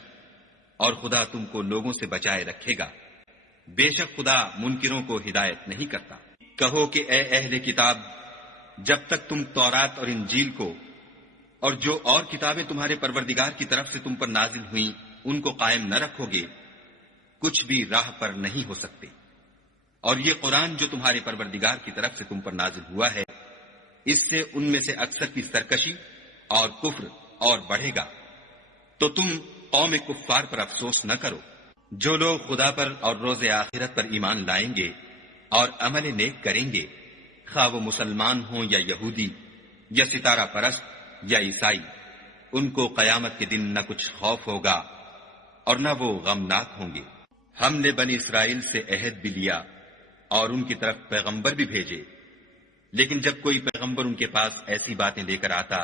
اور خدا تم کو لوگوں سے بچائے رکھے گا۔ بے شک خدا منکروں کو ہدایت نہیں کرتا۔ کہو کہ اے اہل کتاب، جب تک تم تورات اور انجیل کو اور جو اور کتابیں تمہارے پروردگار کی طرف سے تم پر نازل ہوئیں ان کو قائم نہ رکھو گے کچھ بھی راہ پر نہیں ہو سکتے۔ اور یہ قرآن جو تمہارے پروردگار کی طرف سے تم پر نازل ہوا ہے، اس سے ان میں سے اکثر کی سرکشی اور کفر اور بڑھے گا۔ تو تم قوم کفار پر افسوس نہ کرو۔ جو لوگ خدا پر اور روز آخرت پر ایمان لائیں گے اور عمل نیک کریں گے، خواہ وہ مسلمان ہوں یا یہودی یا ستارہ پرست یا عیسائی، ان کو قیامت کے دن نہ کچھ خوف ہوگا اور نہ وہ غمناک ہوں گے۔ ہم نے بنی اسرائیل سے عہد بھی لیا اور ان کی طرف پیغمبر بھی بھیجے، لیکن جب کوئی پیغمبر ان کے پاس ایسی باتیں لے کر آتا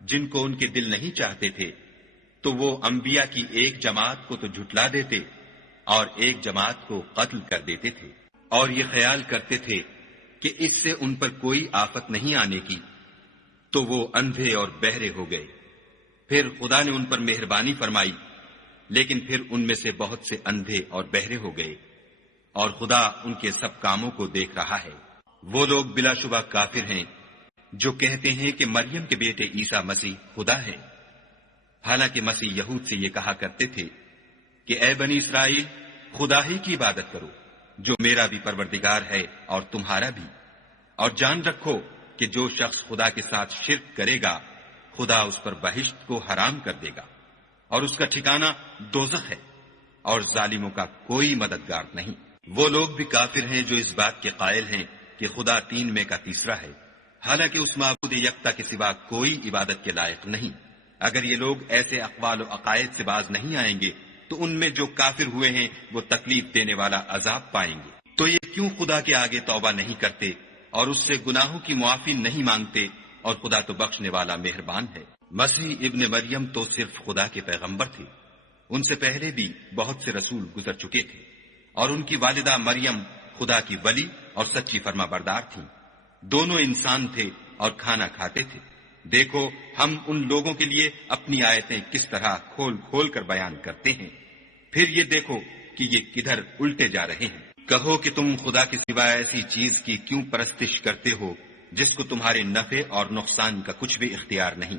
جن کو ان کے دل نہیں چاہتے تھے تو وہ انبیاء کی ایک جماعت کو تو جھٹلا دیتے اور ایک جماعت کو قتل کر دیتے تھے۔ اور یہ خیال کرتے تھے کہ اس سے ان پر کوئی آفت نہیں آنے کی، تو وہ اندھے اور بہرے ہو گئے۔ پھر خدا نے ان پر مہربانی فرمائی، لیکن پھر ان میں سے بہت سے اندھے اور بہرے ہو گئے، اور خدا ان کے سب کاموں کو دیکھ رہا ہے۔ وہ لوگ بلا شبہ کافر ہیں جو کہتے ہیں کہ مریم کے بیٹے عیسیٰ مسیح خدا ہے، حالانکہ مسیح یہود سے یہ کہا کرتے تھے کہ اے بنی اسرائیل، خدا ہی کی عبادت کرو جو میرا بھی پروردگار ہے اور تمہارا بھی، اور جان رکھو کہ جو شخص خدا کے ساتھ شرک کرے گا خدا اس پر بہشت کو حرام کر دے گا، اور اس کا ٹھکانہ دوزخ ہے، اور ظالموں کا کوئی مددگار نہیں۔ وہ لوگ بھی کافر ہیں جو اس بات کے قائل ہیں کہ خدا تین میں کا تیسرا ہے، حالانکہ اس معبود یکتا کے سوا کوئی عبادت کے لائق نہیں۔ اگر یہ لوگ ایسے اقوال و عقائد سے باز نہیں آئیں گے تو ان میں جو کافر ہوئے ہیں وہ تکلیف دینے والا عذاب پائیں گے۔ تو یہ کیوں خدا کے آگے توبہ نہیں کرتے اور اس سے گناہوں کی معافی نہیں مانگتے، اور خدا تو بخشنے والا مہربان ہے۔ مسیح ابن مریم تو صرف خدا کے پیغمبر تھے، ان سے پہلے بھی بہت سے رسول گزر چکے تھے، اور ان کی والدہ مریم خدا کی ولی اور سچی فرما بردار تھیں۔ دونوں انسان تھے اور کھانا کھاتے تھے۔ دیکھو ہم ان لوگوں کے لیے اپنی آیتیں کس طرح کھول کھول کر بیان کرتے ہیں، پھر یہ دیکھو کہ یہ کدھر الٹے جا رہے ہیں۔ کہو کہ تم خدا کے سوا ایسی چیز کی کیوں پرستش کرتے ہو جس کو تمہارے نفع اور نقصان کا کچھ بھی اختیار نہیں،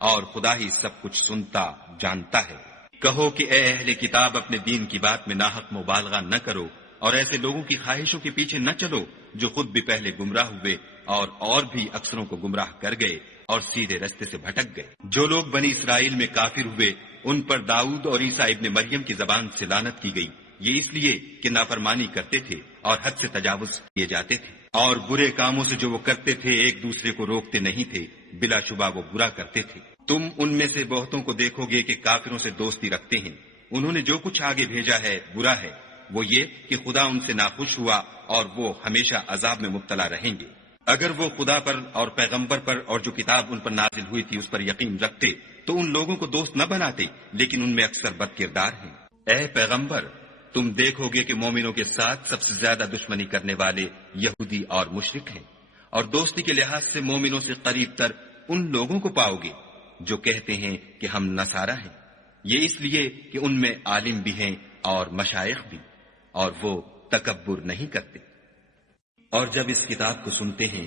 اور خدا ہی سب کچھ سنتا جانتا ہے۔ کہو کہ اے اہل کتاب، اپنے دین کی بات میں ناحق مبالغہ نہ کرو، اور ایسے لوگوں کی خواہشوں کے پیچھے نہ چلو جو خود بھی پہلے گمراہ ہوئے اور بھی اکثروں کو گمراہ کر گئے اور سیدھے رستے سے بھٹک گئے۔ جو لوگ بنی اسرائیل میں کافر ہوئے ان پر داؤد اور عیسیٰ ابن مریم کی زبان سے لعنت کی گئی، یہ اس لیے کہ نافرمانی کرتے تھے اور حد سے تجاوز کیے جاتے تھے، اور برے کاموں سے جو وہ کرتے تھے ایک دوسرے کو روکتے نہیں تھے، بلا شبہ وہ برا کرتے تھے۔ تم ان میں سے بہتوں کو دیکھو گے کہ کافروں سے دوستی رکھتے ہیں، انہوں نے جو کچھ آگے بھیجا ہے برا ہے، وہ یہ کہ خدا ان سے ناخوش ہوا اور وہ ہمیشہ عذاب میں مبتلا رہیں گے۔ اگر وہ خدا پر اور پیغمبر پر اور جو کتاب ان پر نازل ہوئی تھی اس پر یقین رکھتے تو ان لوگوں کو دوست نہ بناتے، لیکن ان میں اکثر بد کردار ہیں۔ اے پیغمبر، تم دیکھو گے کہ مومنوں کے ساتھ سب سے زیادہ دشمنی کرنے والے یہودی اور مشرک ہیں، اور دوستی کے لحاظ سے مومنوں سے قریب تر ان لوگوں کو پاؤ گے جو کہتے ہیں کہ ہم نصارہ ہیں، یہ اس لیے کہ ان میں عالم بھی ہیں اور مشائخ بھی، اور وہ تکبر نہیں کرتے۔ اور جب اس کتاب کو سنتے ہیں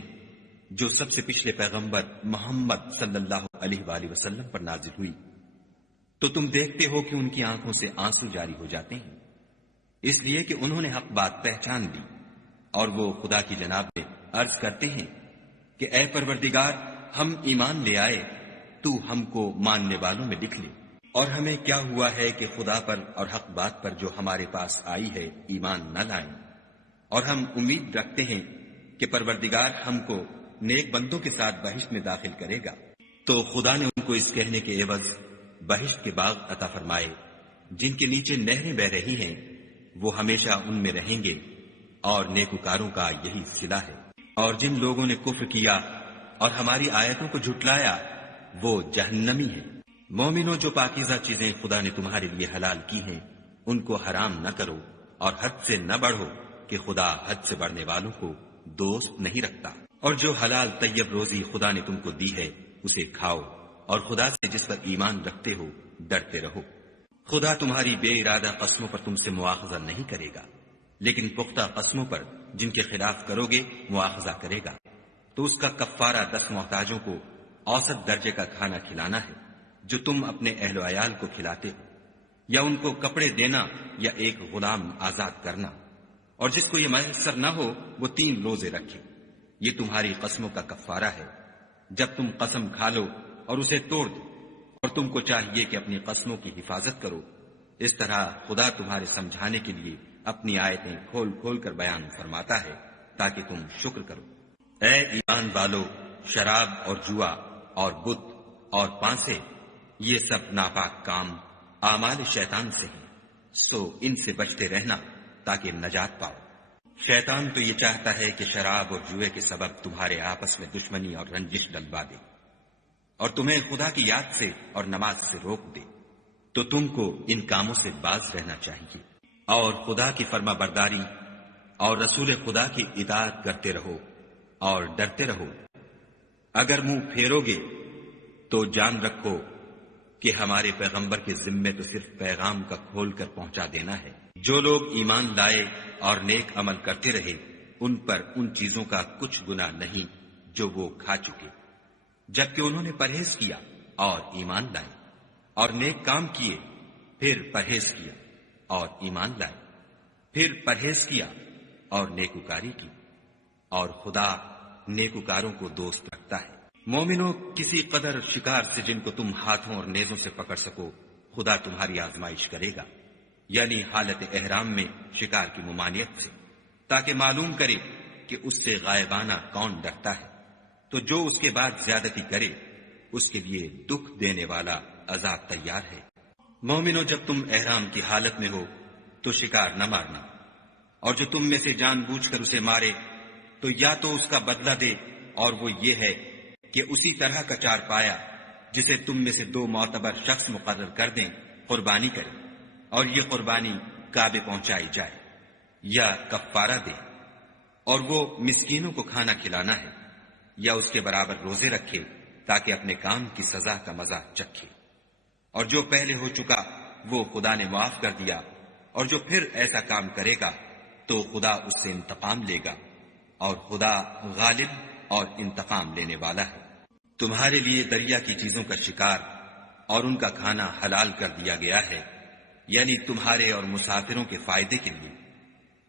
جو سب سے پچھلے پیغمبر محمد صلی اللہ علیہ وآلہ وسلم پر نازل ہوئی، تو تم دیکھتے ہو کہ ان کی آنکھوں سے آنسو جاری ہو جاتے ہیں، اس لیے کہ انہوں نے حق بات پہچان لی، اور وہ خدا کی جناب میں عرض کرتے ہیں کہ اے پروردگار، ہم ایمان لے آئے، تو ہم کو ماننے والوں میں لکھ لے۔ اور ہمیں کیا ہوا ہے کہ خدا پر اور حق بات پر جو ہمارے پاس آئی ہے ایمان نہ لائیں، اور ہم امید رکھتے ہیں کہ پروردگار ہم کو نیک بندوں کے ساتھ بہشت میں داخل کرے گا۔ تو خدا نے ان کو اس کہنے کے عوض بہشت کے باغ عطا فرمائے جن کے نیچے نہریں بہ رہی ہیں، وہ ہمیشہ ان میں رہیں گے، اور نیکوکاروں کا یہی صلہ ہے۔ اور جن لوگوں نے کفر کیا اور ہماری آیتوں کو جھٹلایا وہ جہنمی ہیں۔ مومنوں، جو پاکیزہ چیزیں خدا نے تمہارے لیے حلال کی ہیں ان کو حرام نہ کرو، اور حد سے نہ بڑھو کہ خدا حد سے بڑھنے والوں کو دوست نہیں رکھتا۔ اور جو حلال طیب روزی خدا نے تم کو دی ہے اسے کھاؤ، اور خدا سے جس پر ایمان رکھتے ہو ڈرتے رہو۔ خدا تمہاری بے ارادہ قسموں پر تم سے مواخذہ نہیں کرے گا، لیکن پختہ قسموں پر جن کے خلاف کرو گے مواخذہ کرے گا۔ تو اس کا کفارہ 10 محتاجوں کو اوسط درجے کا کھانا کھلانا ہے جو تم اپنے اہل و عیال کو کھلاتے ہو، یا ان کو کپڑے دینا یا ایک غلام آزاد کرنا، اور جس کو یہ میسر نہ ہو وہ 3 روزے رکھے۔ یہ تمہاری قسموں کا کفارہ ہے جب تم قسم کھا لو اور اسے توڑ دو، اور تم کو چاہیے کہ اپنی قسموں کی حفاظت کرو۔ اس طرح خدا تمہارے سمجھانے کے لیے اپنی آیتیں کھول کھول کر بیان فرماتا ہے تاکہ تم شکر کرو۔ اے ایمان والو، شراب اور جوا اور بت اور پانسے، یہ سب ناپاک کام اعمال شیطان سے ہیں، سو ان سے بچتے رہنا تاکہ نجات پاؤ۔ شیطان تو یہ چاہتا ہے کہ شراب اور جوئے کے سبب تمہارے آپس میں دشمنی اور رنجش ڈلوا دے، اور تمہیں خدا کی یاد سے اور نماز سے روک دے، تو تم کو ان کاموں سے باز رہنا چاہیے، اور خدا کی فرما برداری اور رسول خدا کی اطاعت کرتے رہو اور ڈرتے رہو۔ اگر منہ پھیرو گے تو جان رکھو کہ ہمارے پیغمبر کے ذمے تو صرف پیغام کا کھول کر پہنچا دینا ہے۔ جو لوگ ایمان لائے اور نیک عمل کرتے رہے ان پر ان چیزوں کا کچھ گناہ نہیں جو وہ کھا چکے، جبکہ انہوں نے پرہیز کیا اور ایمان لائے، اور نیک کام کیے، پھر پرہیز کیا اور ایمان لائے، پھر پرہیز کیا اور نیکوکاری کی، اور خدا نیکوکاروں کو دوست رکھتا ہے۔ مومنوں، کسی قدر شکار سے جن کو تم ہاتھوں اور نیزوں سے پکڑ سکو خدا تمہاری آزمائش کرے گا، یعنی حالت احرام میں شکار کی ممانعت سے، تاکہ معلوم کرے کہ اس سے غائبانہ کون ڈرتا ہے، تو جو اس کے بعد زیادتی کرے اس کے لیے دکھ دینے والا عذاب تیار ہے۔ مومنوں، جب تم احرام کی حالت میں ہو تو شکار نہ مارنا، اور جو تم میں سے جان بوجھ کر اسے مارے تو یا تو اس کا بدلہ دے، اور وہ یہ ہے کہ اسی طرح کا چار پایا جسے تم میں سے 2 معتبر شخص مقرر کر دیں قربانی کرے، اور یہ قربانی کعبے پہنچائی جائے، یا کفارہ دے، اور وہ مسکینوں کو کھانا کھلانا ہے، یا اس کے برابر روزے رکھے تاکہ اپنے کام کی سزا کا مزہ چکھے۔ اور جو پہلے ہو چکا وہ خدا نے معاف کر دیا، اور جو پھر ایسا کام کرے گا تو خدا اس سے انتقام لے گا، اور خدا غالب اور انتقام لینے والا ہے۔ تمہارے لیے دریا کی چیزوں کا شکار اور ان کا کھانا حلال کر دیا گیا ہے، یعنی تمہارے اور مسافروں کے فائدے کے لیے،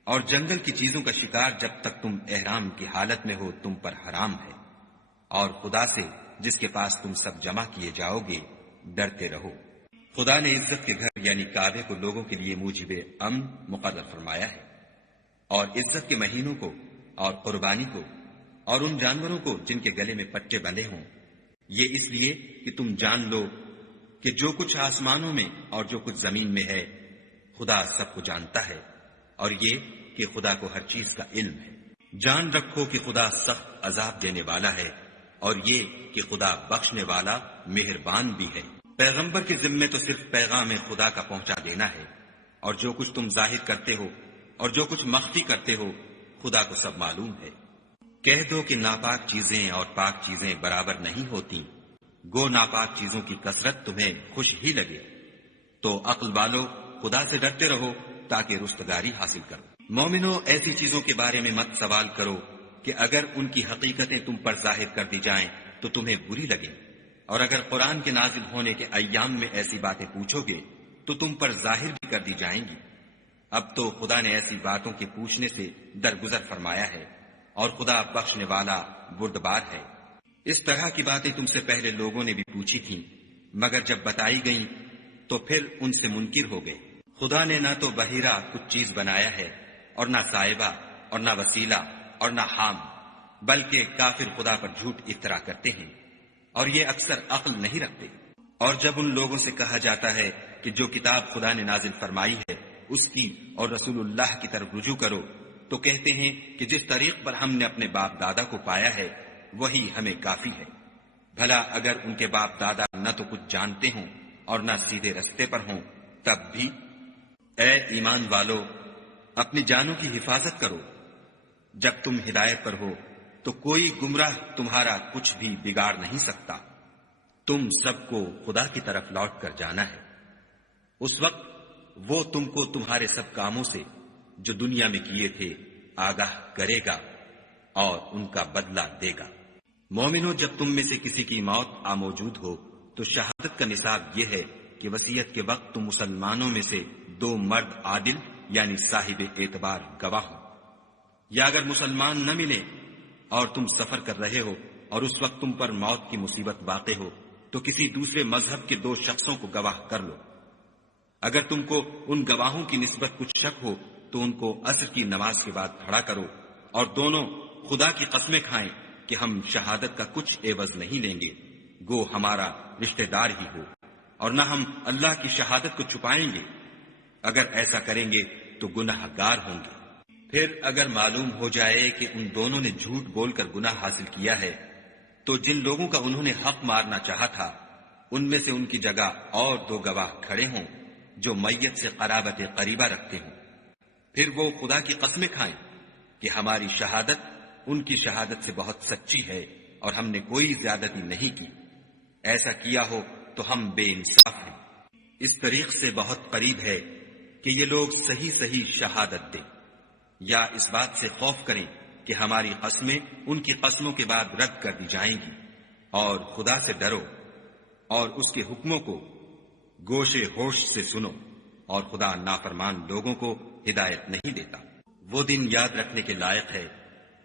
اور جنگل کی چیزوں کا شکار جب تک تم احرام کی حالت میں ہو تم پر حرام ہے، اور خدا سے جس کے پاس تم سب جمع کیے جاؤ گے ڈرتے رہو۔ خدا نے عزت کے گھر یعنی کعبے کو لوگوں کے لیے موجب امن مقرر فرمایا ہے، اور عزت کے مہینوں کو اور قربانی کو اور ان جانوروں کو جن کے گلے میں پٹے بندھے ہوں، یہ اس لیے کہ تم جان لو کہ جو کچھ آسمانوں میں اور جو کچھ زمین میں ہے خدا سب کو جانتا ہے، اور یہ کہ خدا کو ہر چیز کا علم ہے۔ جان رکھو کہ خدا سخت عذاب دینے والا ہے، اور یہ کہ خدا بخشنے والا مہربان بھی ہے۔ پیغمبر کے ذمے تو صرف پیغام خدا کا پہنچا دینا ہے، اور جو کچھ تم ظاہر کرتے ہو اور جو کچھ مخفی کرتے ہو خدا کو سب معلوم ہے۔ کہہ دو کہ ناپاک چیزیں اور پاک چیزیں برابر نہیں ہوتی، گو ناپاک چیزوں کی کثرت تمہیں خوش ہی لگے، تو عقل والو خدا سے ڈرتے رہو تاکہ رستگاری حاصل کرو۔ مومنو، ایسی چیزوں کے بارے میں مت سوال کرو کہ اگر ان کی حقیقتیں تم پر ظاہر کر دی جائیں تو تمہیں بری لگے، اور اگر قرآن کے نازل ہونے کے ایام میں ایسی باتیں پوچھو گے تو تم پر ظاہر بھی کر دی جائیں گی۔ اب تو خدا نے ایسی باتوں کے پوچھنے سے درگزر فرمایا ہے، اور خدا بخشنے والا بردبار ہے۔ اس طرح کی باتیں تم سے پہلے لوگوں نے بھی پوچھی تھیں، مگر جب بتائی گئیں تو پھر ان سے منکر ہو گئے۔ خدا نے نہ تو بحیرہ کچھ چیز بنایا ہے، اور نہ صاحبہ، اور نہ وسیلہ، اور نہ حام، بلکہ کافر خدا پر جھوٹ افطرا کرتے ہیں، اور یہ اکثر عقل نہیں رکھتے۔ اور جب ان لوگوں سے کہا جاتا ہے کہ جو کتاب خدا نے نازل فرمائی ہے اس کی اور رسول اللہ کی طرف رجوع کرو، تو کہتے ہیں کہ جس طریق پر ہم نے اپنے باپ دادا کو پایا ہے وہی ہمیں کافی ہے۔ بھلا اگر ان کے باپ دادا نہ تو کچھ جانتے ہوں اور نہ سیدھے رستے پر ہوں تب بھی؟ اے ایمان والو، اپنی جانوں کی حفاظت کرو۔ جب تم ہدایت پر ہو تو کوئی گمراہ تمہارا کچھ بھی بگاڑ نہیں سکتا۔ تم سب کو خدا کی طرف لوٹ کر جانا ہے، اس وقت وہ تم کو تمہارے سب کاموں سے جو دنیا میں کیے تھے آگاہ کرے گا اور ان کا بدلہ دے گا۔ مومنو، جب تم میں سے کسی کی موت آ موجود ہو تو شہادت کا نصاب یہ ہے کہ وصیت کے وقت تم مسلمانوں میں سے 2 مرد عادل یعنی صاحب اعتبار گواہ ہو، یا اگر مسلمان نہ ملے اور تم سفر کر رہے ہو اور اس وقت تم پر موت کی مصیبت واقع ہو تو کسی دوسرے مذہب کے 2 شخصوں کو گواہ کر لو۔ اگر تم کو ان گواہوں کی نسبت کچھ شک ہو تو ان کو عصر کی نماز کے بعد کھڑا کرو، اور دونوں خدا کی قسمیں کھائیں کہ ہم شہادت کا کچھ عوض نہیں لیں گے، گو ہمارا رشتہ دار ہی ہو، اور نہ ہم اللہ کی شہادت کو چھپائیں گے۔ اگر ایسا کریں گے تو گناہ گار ہوں گے۔ پھر اگر معلوم ہو جائے کہ ان دونوں نے جھوٹ بول کر گناہ حاصل کیا ہے تو جن لوگوں کا انہوں نے حق مارنا چاہا تھا ان میں سے ان کی جگہ اور 2 گواہ کھڑے ہوں جو میت سے قرابت قریبہ رکھتے ہوں، پھر وہ خدا کی قسمیں کھائیں کہ ہماری شہادت ان کی شہادت سے بہت سچی ہے اور ہم نے کوئی زیادتی نہیں کی۔ ایسا کیا ہو تو ہم بے انصاف ہیں۔ اس طریق سے بہت قریب ہے کہ یہ لوگ صحیح صحیح شہادت دیں، یا اس بات سے خوف کریں کہ ہماری قسمیں ان کی قسموں کے بعد رد کر دی جائیں گی۔ اور خدا سے ڈرو اور اس کے حکموں کو گوشے ہوش سے سنو، اور خدا نافرمان لوگوں کو ہدایت نہیں دیتا۔ وہ دن یاد رکھنے کے لائق ہے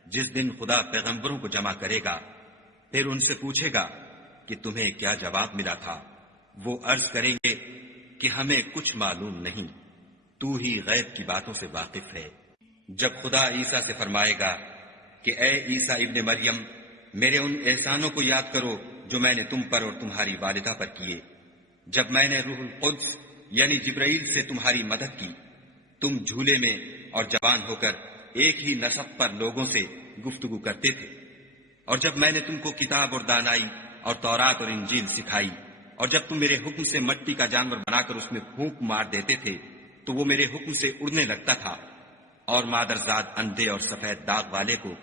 جس دن خدا پیغمبروں کو جمع کرے گا، پھر ان سے پوچھے گا کہ تمہیں کیا جواب ملا تھا۔ وہ عرض کریں گے کہ ہمیں کچھ معلوم نہیں، تو ہی غیب کی باتوں سے واقف ہے۔ جب خدا عیسیٰ سے فرمائے گا کہ اے عیسیٰ ابن مریم، میرے ان احسانوں کو یاد کرو جو میں نے تم پر اور تمہاری والدہ پر کیے، جب میں نے روح القدس یعنی جبرائیل سے تمہاری مدد کی، تم جھولے میں اور جوان ہو کر ایک ہی نسق پر لوگوں سے گفتگو کرتے تھے، اور جب میں نے تم کو کتاب اور دانائی اور تورات اور انجیل سکھائی، اور جب تم میرے حکم سے مٹی کا جانور بنا کر اس میں پھونک مار دیتے تھے تو وہ میرے حکم سے اڑنے لگتا تھا، اور مادرزاد اندھے اور سفید داغ والے کو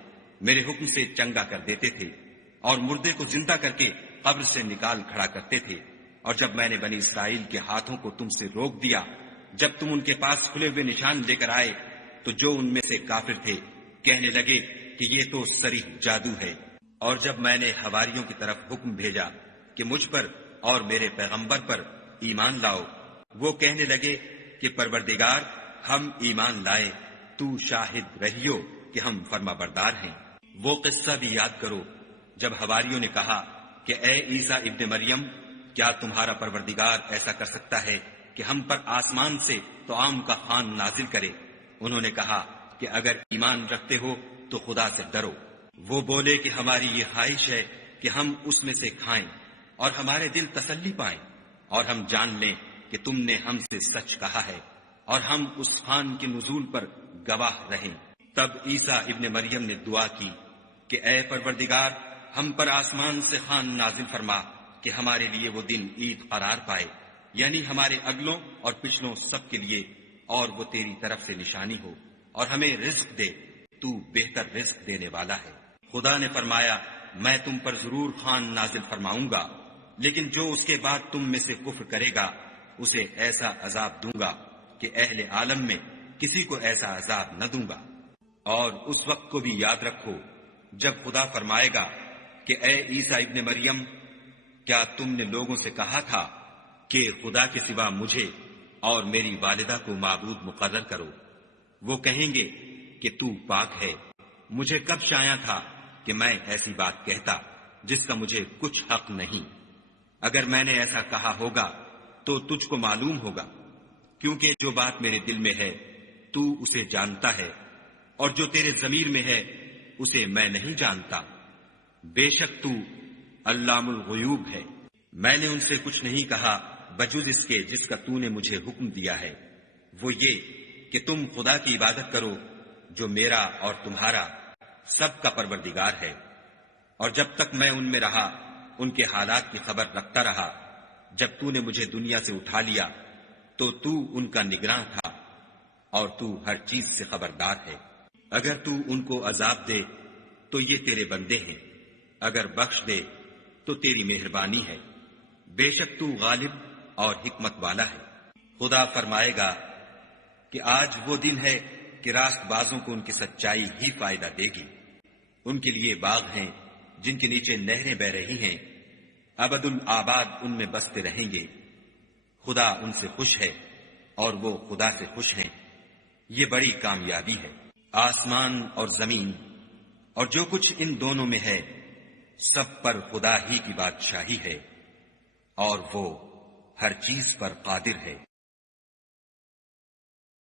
میرے حکم سے چنگا کر دیتے تھے، اور مردے کو زندہ کر کے قبر سے نکال کھڑا کرتے تھے، اور جب میں نے بنی اسرائیل کے ہاتھوں کو تم سے روک دیا جب تم ان کے پاس کھلے ہوئے نشان لے کر آئے، تو جو ان میں سے کافر تھے کہنے لگے کہ یہ تو صریح جادو ہے۔ اور جب میں نے حواریوں کی طرف حکم بھیجا کہ مجھ پر اور میرے پیغمبر پر ایمان لاؤ، وہ کہنے لگے کہ پروردگار، ہم ایمان لائے، تو شاہد رہیو کہ ہم فرما بردار ہیں۔ وہ قصہ بھی یاد کرو جب حواریوں نے کہا کہ اے عیسیٰ ابن مریم، کیا تمہارا پروردگار ایسا کر سکتا ہے کہ ہم پر آسمان سے طعام کا خوان نازل کرے؟ انہوں نے کہا کہ اگر ایمان رکھتے ہو تو خدا سے ڈرو۔ وہ بولے کہ ہماری یہ خواہش ہے کہ ہم اس میں سے کھائیں اور ہمارے دل تسلی پائیں، اور ہم جان لیں کہ تم نے ہم سے سچ کہا ہے، اور ہم اس خوان کے نزول پر گواہ رہیں۔ تب عیسیٰ ابن مریم نے دعا کی کہ اے پروردگار، ہم پر آسمان سے خوان نازل فرما کہ ہمارے لیے وہ دن عید قرار پائے، یعنی ہمارے اگلوں اور پچھلوں سب کے لیے، اور وہ تیری طرف سے نشانی ہو، اور ہمیں رزق دے، تو بہتر رزق دینے والا ہے۔ خدا نے فرمایا، میں تم پر ضرور خوان نازل فرماؤں گا، لیکن جو اس کے بعد تم میں سے کفر کرے گا اسے ایسا عذاب دوں گا کہ اہل عالم میں کسی کو ایسا عذاب نہ دوں گا۔ اور اس وقت کو بھی یاد رکھو جب خدا فرمائے گا کہ اے عیسیٰ ابن مریم، کیا تم نے لوگوں سے کہا تھا کہ خدا کے سوا مجھے اور میری والدہ کو معبود مقرر کرو؟ وہ کہیں گے کہ تو پاک ہے، مجھے کب شایع تھا کہ میں ایسی بات کہتا جس کا مجھے کچھ حق نہیں۔ اگر میں نے ایسا کہا ہوگا تو تجھ کو معلوم ہوگا، کیونکہ جو بات میرے دل میں ہے تو اسے جانتا ہے، اور جو تیرے ضمیر میں ہے اسے میں نہیں جانتا۔ بے شک تو علام الغیوب ہے۔ میں نے ان سے کچھ نہیں کہا بجز اس کے جس کا تو نے مجھے حکم دیا ہے، وہ یہ کہ تم خدا کی عبادت کرو جو میرا اور تمہارا سب کا پروردگار ہے۔ اور جب تک میں ان میں رہا ان کے حالات کی خبر رکھتا رہا۔ جب تو نے مجھے دنیا سے اٹھا لیا تو تو ان کا نگراں تھا، اور تو ہر چیز سے خبردار ہے۔ اگر تو ان کو عذاب دے تو یہ تیرے بندے ہیں، اگر بخش دے تو تیری مہربانی ہے، بے شک تو غالب اور حکمت والا ہے۔ خدا فرمائے گا کہ آج وہ دن ہے کہ راست بازوں کو ان کی سچائی ہی فائدہ دے گی۔ ان کے لیے باغ ہیں جن کے نیچے نہریں بہ رہی ہیں، ابد الآباد ان میں بستے رہیں گے۔ خدا ان سے خوش ہے اور وہ خدا سے خوش ہیں، یہ بڑی کامیابی ہے۔ آسمان اور زمین اور جو کچھ ان دونوں میں ہے سب پر خدا ہی کی بادشاہی ہے، اور وہ ہر چیز پر قادر ہے۔